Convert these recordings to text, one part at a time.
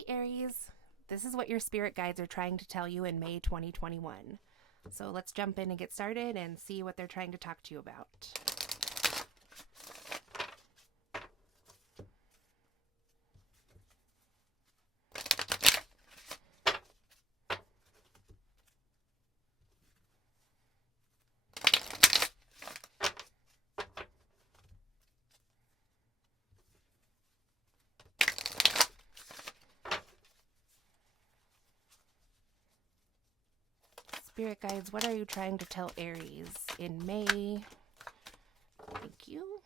Hi, Aries. This is what your spirit guides are trying to tell you in May 2021. So let's jump in and get started and see what they're trying to talk to you about. Spirit guides, what are you trying to tell Aries in May? Thank you.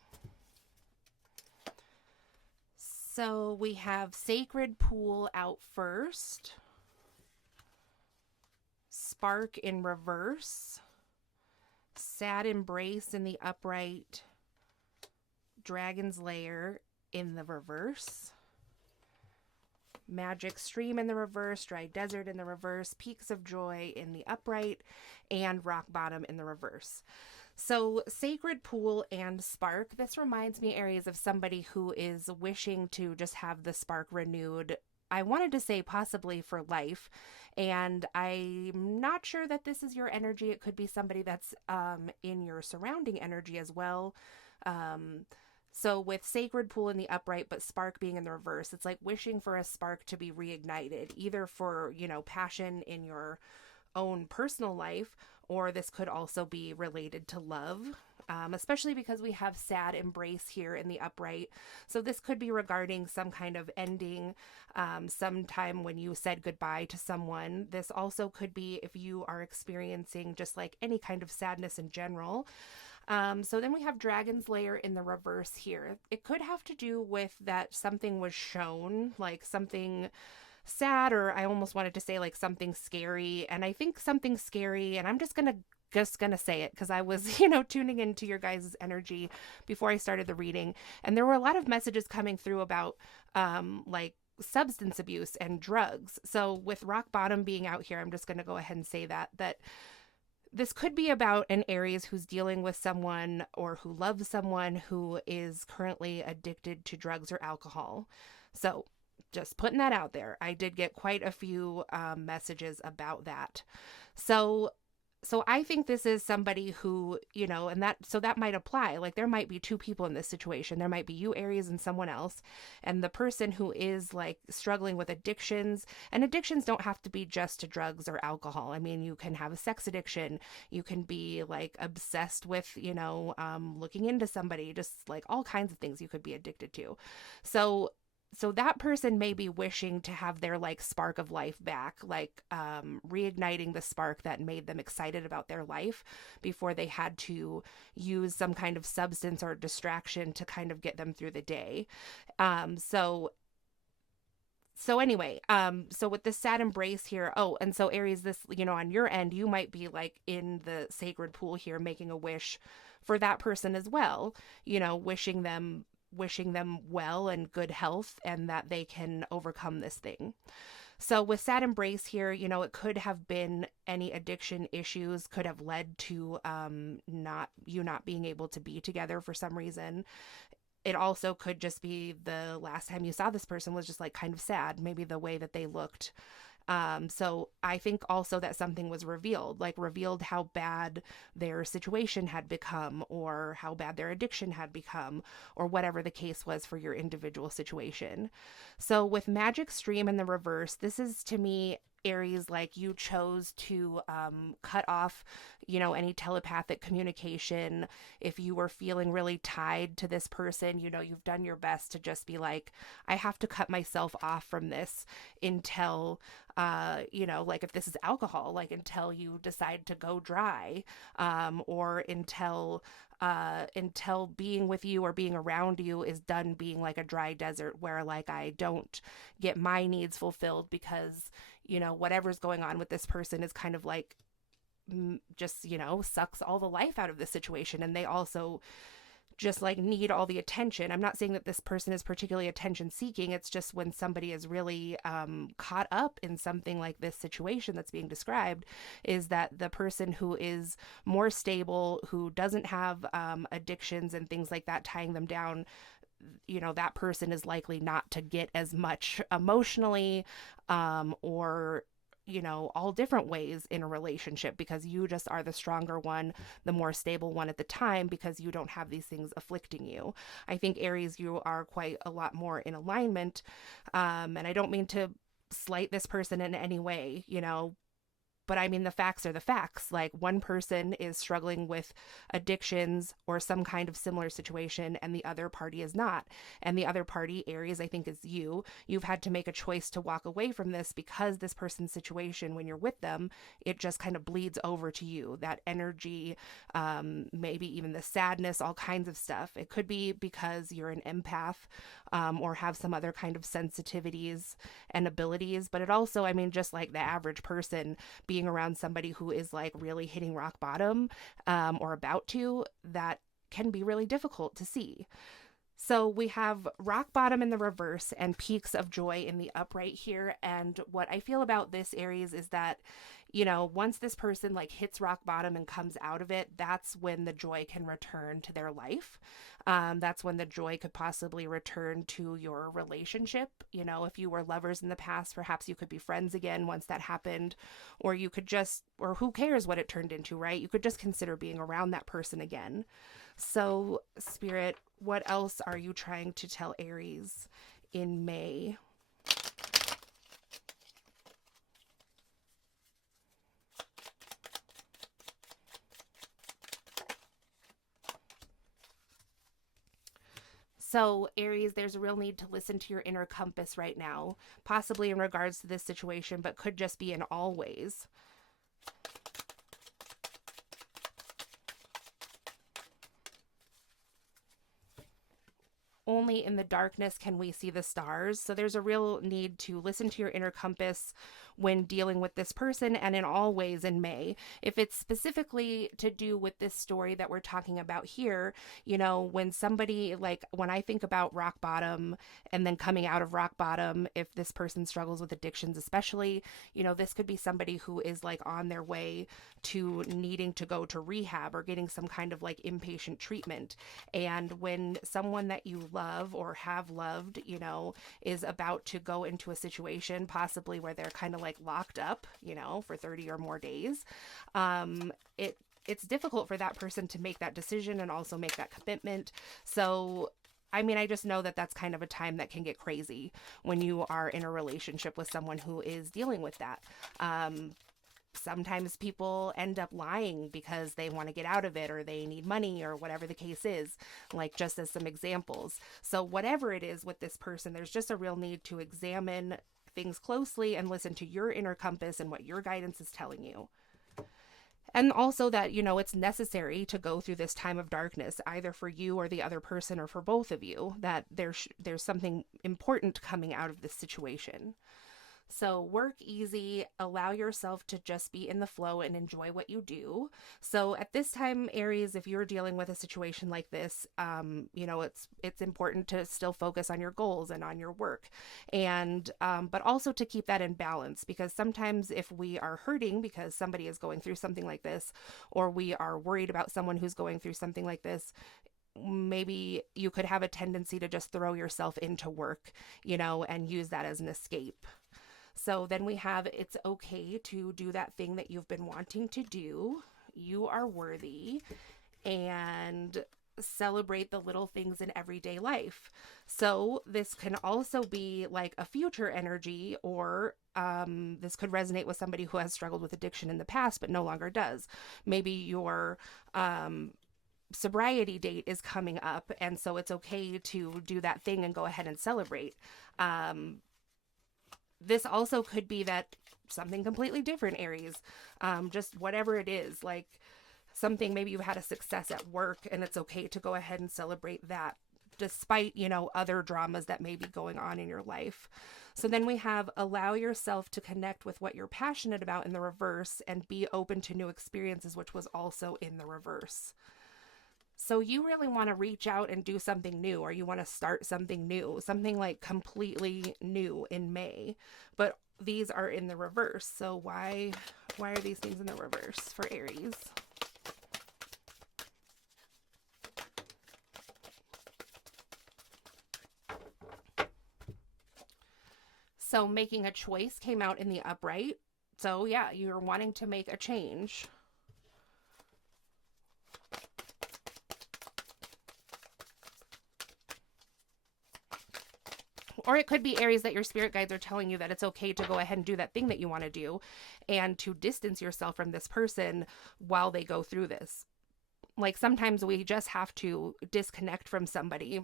So we have Sacred Pool out first, Spark in reverse, Sad Embrace in the upright, Dragon's Lair in the reverse, Magic Stream in the reverse, Dry Desert in the reverse, Peaks of Joy in the upright, and Rock Bottom in the reverse. So Sacred Pool and Spark, this reminds me, Aries, of somebody who is wishing to just have the spark renewed. I wanted to say possibly for life, and I'm not sure that this is your energy. It could be somebody that's in your surrounding energy as well. So with Sacred Pool in the upright, but Spark being in the reverse, it's like wishing for a spark to be reignited, either for, passion in your own personal life, or this could also be related to love, especially because we have Sad Embrace here in the upright. So this could be regarding some kind of ending, sometime when you said goodbye to someone. This also could be if you are experiencing just like any kind of sadness in general. So then we have Dragon's Lair in the reverse here. It could have to do with that something was shown, like something sad, or I almost wanted to say like something scary. And I think something scary, and I'm just gonna say it because I was, tuning into your guys' energy before I started the reading, and there were a lot of messages coming through about like substance abuse and drugs. So with Rock Bottom being out here, I'm just gonna go ahead and say that this could be about an Aries who's dealing with someone or who loves someone who is currently addicted to drugs or alcohol. So just putting that out there. I did get quite a few messages about that. So I think this is somebody who, and that might apply. Like there might be two people in this situation. There might be you, Aries, and someone else. And the person who is like struggling with addictions, and addictions don't have to be just to drugs or alcohol. I mean, you can have a sex addiction. You can be like obsessed with, looking into somebody, just like all kinds of things you could be addicted to. So that person may be wishing to have their like spark of life back, like reigniting the spark that made them excited about their life before they had to use some kind of substance or distraction to kind of get them through the day. So anyway, so with this Sad Embrace here, and so Aries, this, on your end, you might be like in the Sacred Pool here, making a wish for that person as well, wishing them well and good health and that they can overcome this thing. So with Sad Embrace here, it could have been any addiction issues could have led to not being able to be together for some reason. It also could just be the last time you saw this person was just like kind of sad, maybe the way that they looked. So I think also that something was revealed how bad their situation had become, or how bad their addiction had become, or whatever the case was for your individual situation. So with Magic Stream in the reverse, this is to me, Aries, like you chose to cut off, any telepathic communication. If you were feeling really tied to this person, you've done your best to just be like, I have to cut myself off from this until, like if this is alcohol, like until you decide to go dry, or until being with you or being around you is done being like a dry desert where like I don't get my needs fulfilled because whatever's going on with this person is kind of like just sucks all the life out of the situation, and they also just like need all the attention. I'm not saying that this person is particularly attention seeking. It's just when somebody is really caught up in something like this situation that's being described, is that the person who is more stable, who doesn't have addictions and things like that tying them down, that person is likely not to get as much emotionally, or all different ways in a relationship, because you just are the stronger one, the more stable one at the time, because you don't have these things afflicting you. I think Aries, you are quite a lot more in alignment. And I don't mean to slight this person in any way, but I mean, the facts are the facts. Like, one person is struggling with addictions or some kind of similar situation, and the other party is not. And the other party, Aries, I think is you. You've had to make a choice to walk away from this because this person's situation, when you're with them, it just kind of bleeds over to you. That energy, maybe even the sadness, all kinds of stuff. It could be because you're an empath, or have some other kind of sensitivities and abilities. But it also, I mean, just like the average person, being around somebody who is like really hitting rock bottom, or about to, that can be really difficult to see. So we have rock bottom in the reverse and peaks of joy in the upright here. And what I feel about this, Aries, is that, once this person like hits rock bottom and comes out of it, that's when the joy can return to their life. That's when the joy could possibly return to your relationship. If you were lovers in the past, perhaps you could be friends again once that happened, or you could just, or who cares what it turned into, right? You could just consider being around that person again. So, Spirit, what else are you trying to tell Aries in May? So, Aries, there's a real need to listen to your inner compass right now, possibly in regards to this situation, but could just be in all ways. Only in the darkness can we see the stars. So there's a real need to listen to your inner compass when dealing with this person, and in all ways in May. If it's specifically to do with this story that we're talking about here, when somebody, like when I think about rock bottom and then coming out of rock bottom, if this person struggles with addictions especially, this could be somebody who is like on their way to needing to go to rehab or getting some kind of like inpatient treatment. And when someone that you love or have loved, is about to go into a situation possibly where they're kind of like locked up, for 30 or more days, it's difficult for that person to make that decision and also make that commitment. So I mean, I just know that that's kind of a time that can get crazy when you are in a relationship with someone who is dealing with that. Sometimes people end up lying because they want to get out of it, or they need money, or whatever the case is, like just as some examples. So whatever it is with this person, there's just a real need to examine things closely and listen to your inner compass and what your guidance is telling you. And also that, it's necessary to go through this time of darkness, either for you or the other person, or for both of you, that there's something important coming out of this situation. So work easy, allow yourself to just be in the flow and enjoy what you do. So at this time, Aries, if you're dealing with a situation like this, it's important to still focus on your goals and on your work, and but also to keep that in balance, because sometimes if we are hurting because somebody is going through something like this, or we are worried about someone who's going through something like this, maybe you could have a tendency to just throw yourself into work, and use that as an escape. So then we have, it's okay to do that thing that you've been wanting to do. You are worthy, and celebrate the little things in everyday life. So this can also be like a future energy, or this could resonate with somebody who has struggled with addiction in the past but no longer does. Maybe your sobriety date is coming up, and so it's okay to do that thing and go ahead and celebrate. This also could be that something completely different, Aries, just whatever it is, like something, maybe you had a success at work, and it's okay to go ahead and celebrate that, despite, other dramas that may be going on in your life. So then we have, allow yourself to connect with what you're passionate about in the reverse, and be open to new experiences, which was also in the reverse. So you really want to reach out and do something new, or you want to start something new, something like completely new in May, but these are in the reverse. So why are these things in the reverse for Aries? So making a choice came out in the upright. So yeah, you're wanting to make a change. Or it could be Aries that your spirit guides are telling you that it's okay to go ahead and do that thing that you want to do and to distance yourself from this person while they go through this. Like sometimes we just have to disconnect from somebody.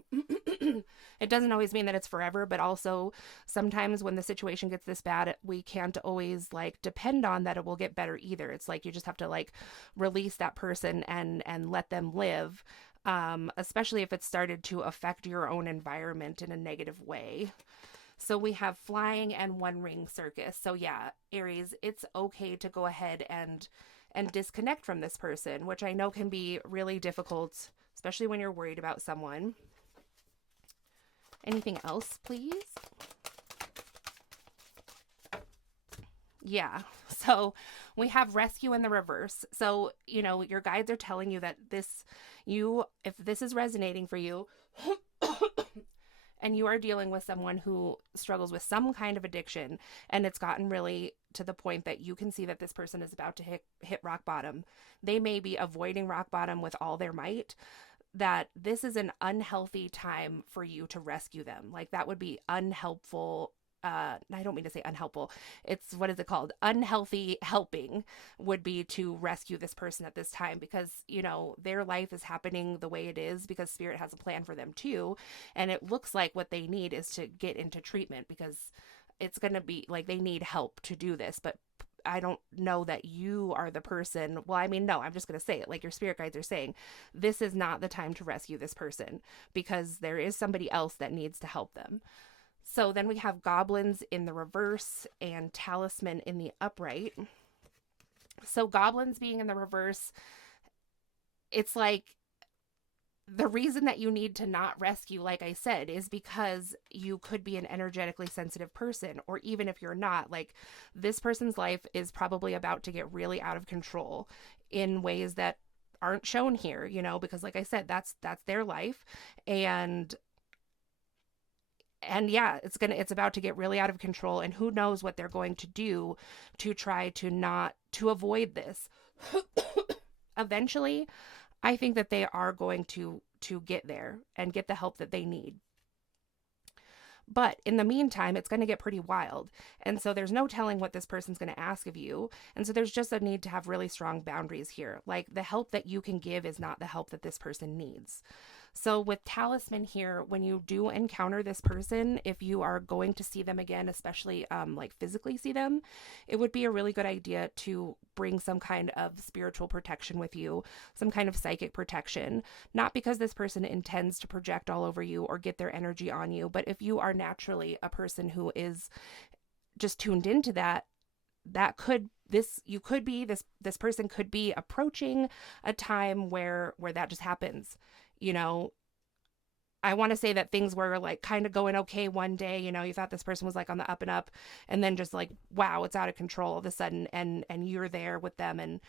It doesn't always mean that it's forever, but also sometimes when the situation gets this bad, we can't always like depend on that it will get better either. It's like you just have to like release that person and let them live, especially if it started to affect your own environment in a negative way. So we have flying and one ring circus. So yeah, Aries, it's okay to go ahead and disconnect from this person, which I know can be really difficult, especially when you're worried about someone. Anything else, please? Yeah. So we have rescue in the reverse. So, you know, your guides are telling you that if this is resonating for you, and you are dealing with someone who struggles with some kind of addiction, and it's gotten really to the point that you can see that this person is about to hit rock bottom. They may be avoiding rock bottom with all their might, that this is an unhealthy time for you to rescue them. Like that would be unhelpful. I don't mean to say unhelpful. It's, what is it called? Unhealthy helping would be to rescue this person at this time, because, you know, their life is happening the way it is because spirit has a plan for them too. And it looks like what they need is to get into treatment, because it's going to be like they need help to do this. But I don't know that you are the person. Well, I mean, no, I'm just going to say it like your spirit guides are saying, this is not the time to rescue this person because there is somebody else that needs to help them. So then we have goblins in the reverse and talisman in the upright. So goblins being in the reverse, it's like the reason that you need to not rescue, like I said, is because you could be an energetically sensitive person, or even if you're not, like this person's life is probably about to get really out of control in ways that aren't shown here, you know, because like I said, that's their life. And yeah, it's about to get really out of control, and who knows what they're going to do to try to avoid this. Eventually, I think that they are going to get there and get the help that they need. But in the meantime, it's going to get pretty wild. And so there's no telling what this person's going to ask of you. And so there's just a need to have really strong boundaries here. Like the help that you can give is not the help that this person needs. So with talisman here, when you do encounter this person, if you are going to see them again, especially like physically see them, it would be a really good idea to bring some kind of spiritual protection with you, some kind of psychic protection, not because this person intends to project all over you or get their energy on you, but if you are naturally a person who is just tuned into that, this person could be approaching a time where that just happens. You know, I want to say that things were like kind of going okay one day, you know, you thought this person was like on the up and up, and then just like, wow, it's out of control all of a sudden, and you're there with them, and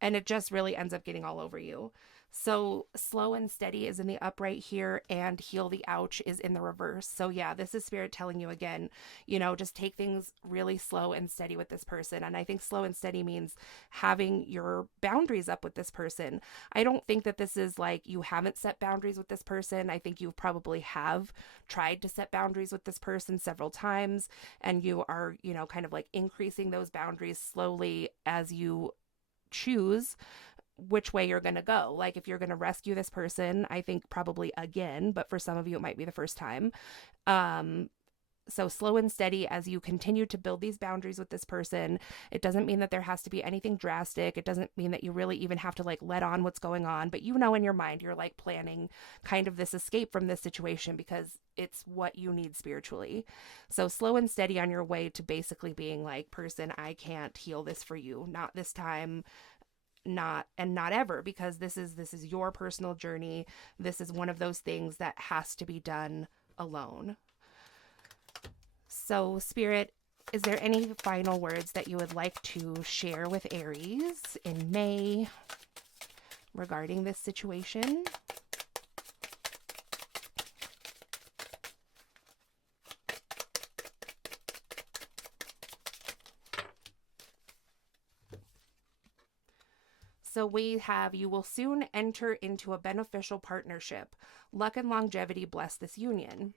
it just really ends up getting all over you. So slow and steady is in the upright here, and heal the ouch is in the reverse. So yeah, this is spirit telling you again, you know, just take things really slow and steady with this person. And I think slow and steady means having your boundaries up with this person. I don't think that this is like you haven't set boundaries with this person. I think you probably have tried to set boundaries with this person several times, and you are, you know, kind of like increasing those boundaries slowly as you choose which way you're going to go. Like if you're going to rescue this person, I think probably again, but for some of you, it might be the first time. So slow and steady as you continue to build these boundaries with this person. It doesn't mean that there has to be anything drastic. It doesn't mean that you really even have to like let on what's going on, but you know, in your mind, you're like planning kind of this escape from this situation because it's what you need spiritually. So slow and steady on your way to basically being like, person, I can't heal this for you. Not this time, not ever, because this is your personal journey. This is one of those things that has to be done alone. So spirit, is there any final words that you would like to share with Aries in May regarding this situation? So we have, you will soon enter into a beneficial partnership. Luck and longevity bless this union.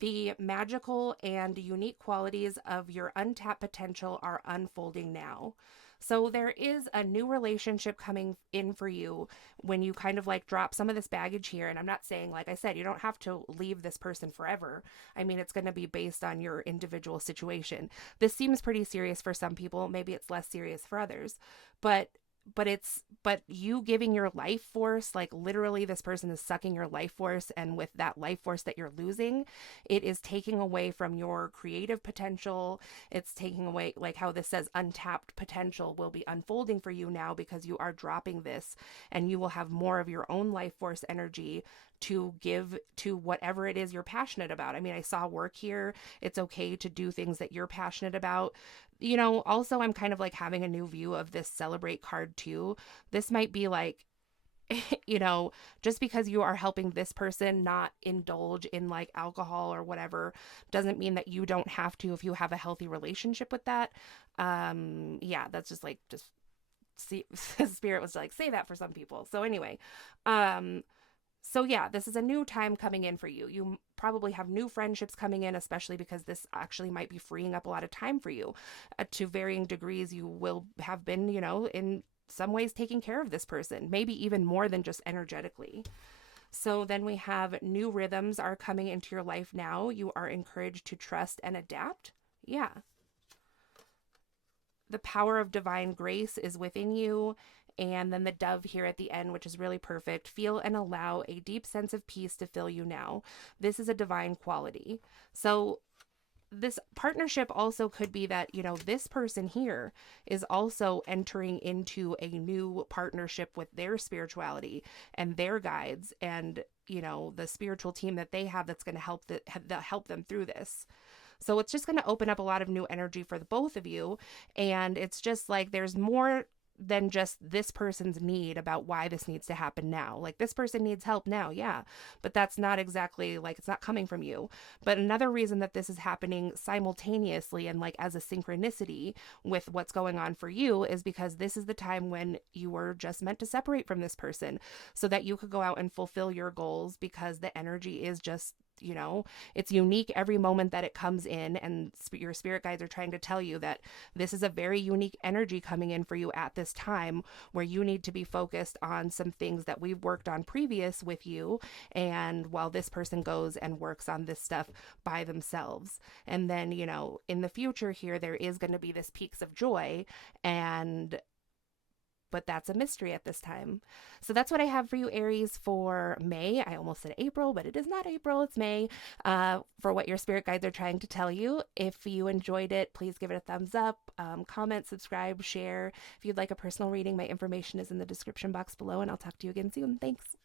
The magical and unique qualities of your untapped potential are unfolding now. So there is a new relationship coming in for you when you kind of like drop some of this baggage here. And I'm not saying, like I said, you don't have to leave this person forever. I mean, it's going to be based on your individual situation. This seems pretty serious for some people. Maybe it's less serious for others. But but you giving your life force, like literally this person is sucking your life force, and with that life force that you're losing, it is taking away from your creative potential. It's taking away, like how this says, untapped potential will be unfolding for you now because you are dropping this, and you will have more of your own life force energy to give to whatever it is you're passionate about. I mean, I saw work here. It's okay to do things that you're passionate about. Also, I'm kind of like having a new view of this celebrate card too. This might be like, just because you are helping this person not indulge in like alcohol or whatever doesn't mean that you don't have to if you have a healthy relationship with that. Yeah, that's just like, just see, spirit was like, say that for some people. So anyway, so yeah, this is a new time coming in for you. You probably have new friendships coming in, especially because this actually might be freeing up a lot of time for you. To varying degrees, you will have been, in some ways taking care of this person, maybe even more than just energetically. So then we have new rhythms are coming into your life now. You are encouraged to trust and adapt. Yeah. The power of divine grace is within you. And then the dove here at the end, which is really perfect. Feel and allow a deep sense of peace to fill you now. This is a divine quality. So this partnership also could be that, this person here is also entering into a new partnership with their spirituality and their guides and, the spiritual team that they have that's going to help them through this. So it's just going to open up a lot of new energy for the both of you. And it's just like there's more than just this person's need about why this needs to happen now. Like this person needs help now, yeah, but that's not exactly like, it's not coming from you. But another reason that this is happening simultaneously and like as a synchronicity with what's going on for you is because this is the time when you were just meant to separate from this person so that you could go out and fulfill your goals, because the energy is just, it's unique every moment that it comes in, and your spirit guides are trying to tell you that this is a very unique energy coming in for you at this time, where you need to be focused on some things that we've worked on previous with you, and while this person goes and works on this stuff by themselves. And then, in the future here, there is going to be this peaks of joy, but that's a mystery at this time. So that's what I have for you, Aries, for May. I almost said April, but it is not April, it's May, for what your spirit guides are trying to tell you. If you enjoyed it, please give it a thumbs up, comment, subscribe, share. If you'd like a personal reading, my information is in the description box below, and I'll talk to you again soon. Thanks.